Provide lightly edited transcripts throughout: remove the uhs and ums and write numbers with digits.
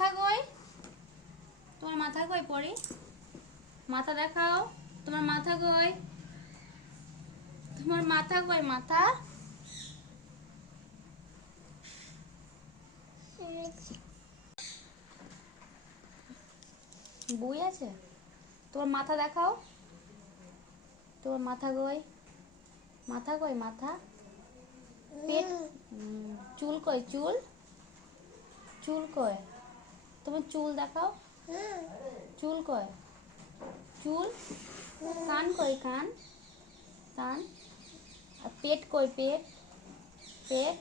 মাথা কই? তোমার মাথা কই পরি? মাথা দেখাও। তোমার মাথা কই? তোমার মাথা কই? মাথা বই আছে? তোমার মাথা দেখাও। তোমার মাথা কই? মাথা কই? মাথা পেট চুল কই? চুল চুল কই? তোমার চুল দেখাও। চুল কই? চুল কান কই? কান কান আর পেট কই? পেট পেট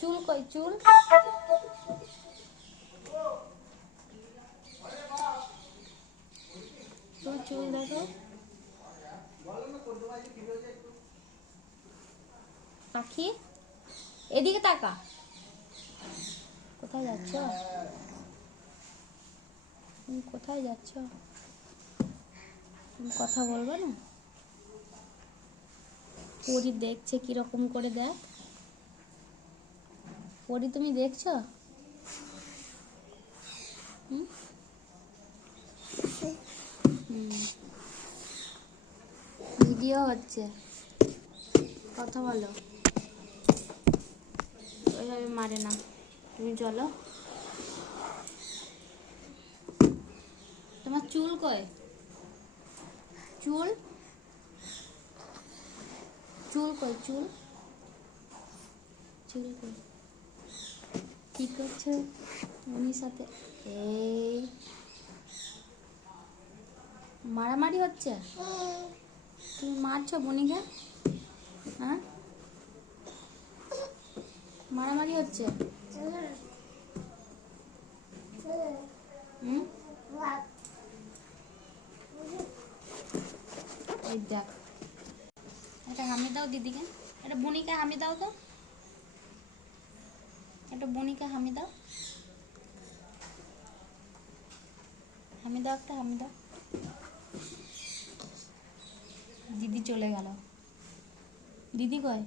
চুল কই? চুল তোমার চুল দেখো। পাখি এদিকে তাকা। কোথায় যাচ্ছ? তুমি কোথায় যাচ্ছ? তুমি কথা বলবে না? পরি দেখছে কিরকম করে, দেখ। পরি তুমি দেখছো? ভিডিও হচ্ছে, কথা বলো। ওইভাবে মারে না, তুমি চলো। তোমার চুল কই? চুল চুল কই? চুল চুল কই? কি করছো উনির সাথে? এই মারামারি হচ্ছে? তুমি মারছো বনিকে? হ্যাঁ, মারামারি হচ্ছে? ওই দেখ, এটা হামি দাও দিদিকে। এটা বনিকে হামি দাও তো। এটা বনিকে হামি দাও। হামি দাও, একটা হামি দাও। দিদি চলে গেল। দিদি কই?